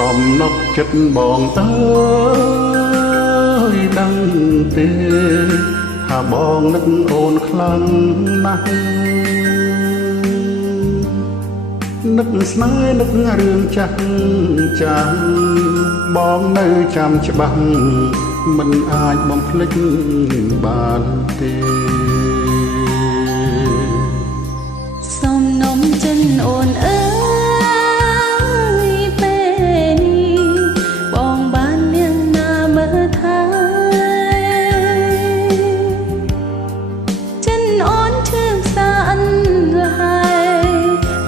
សំណប់ចិត្តបងអើយដឹងទេថាបងនឹកអូនខ្លាំងណាស់នឹកស្នេហ៍នឹករឿងចាស់ចាស់បងនៅចាំច្បាស់មិនអាចបំភ្លេចបានទេសំណុំចិនអូនអើយពេលនេះបងបាននាងណាមើលថាចិនអូនឈឺផ្សាអិនលហើយ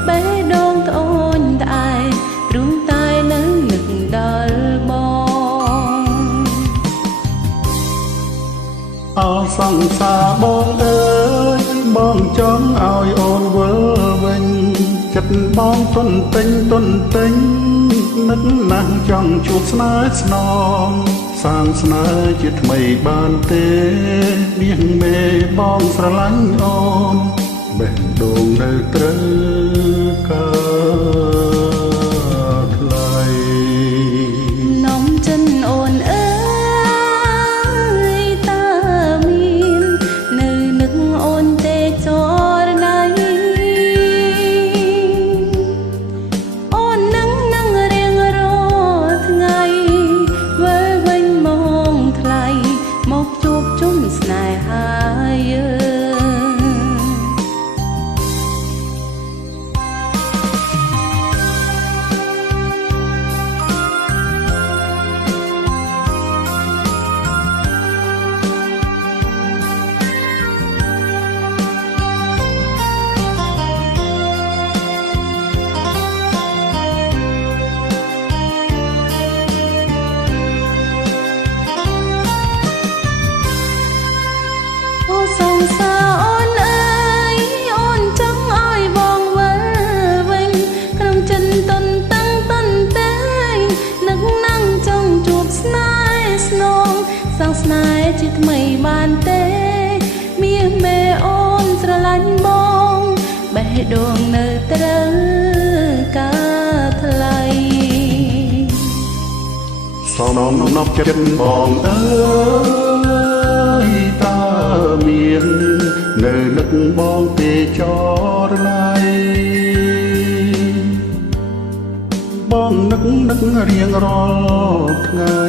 បេះដូងត្អូនត្អែព្រមតែនៅនឹកដល់បងអោសង្សារបងអើយបងចង់ឲ្យអូនវិលវិញចិត្តបងទុនទិញនឹកណាស់ចង់ជួបស្នេហ៍ស្នងសាងស្នេហ៍ជាថ្មីបានទេនាងមេបងស្រឡាញ់អូនបេះដូងនៅត្រូវការថ្លៃនំចិនអូនអើយតើមាននៅនឹកអូនទេចរណៃអូននឹងរៀងរាល់ថ្ងៃវិលវិញមកថ្លៃមកជួបជុំស្នេហាយើងសង្សារអូនអើយអូនចង់ឲ្យបងវិលវិញក្នុងចិនតុនតាំងតុនតែនឹកណាំងចង់ជួបស្នេហ៍ស្នងសាងស្នេហ៍ជាថ្មីបានទេមាសមេអូនស្រឡាញ់បងបេះដូងនៅត្រូវការថ្លៃសំណប់ចិត្តបងអើយតើមាននៅនឹកបងទេចរណៃបងនឹករៀងរាល់ថ្ងៃ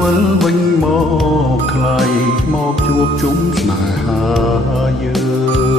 វិលវិញមកថ្លៃមកជួបជុំស្នេហាយើង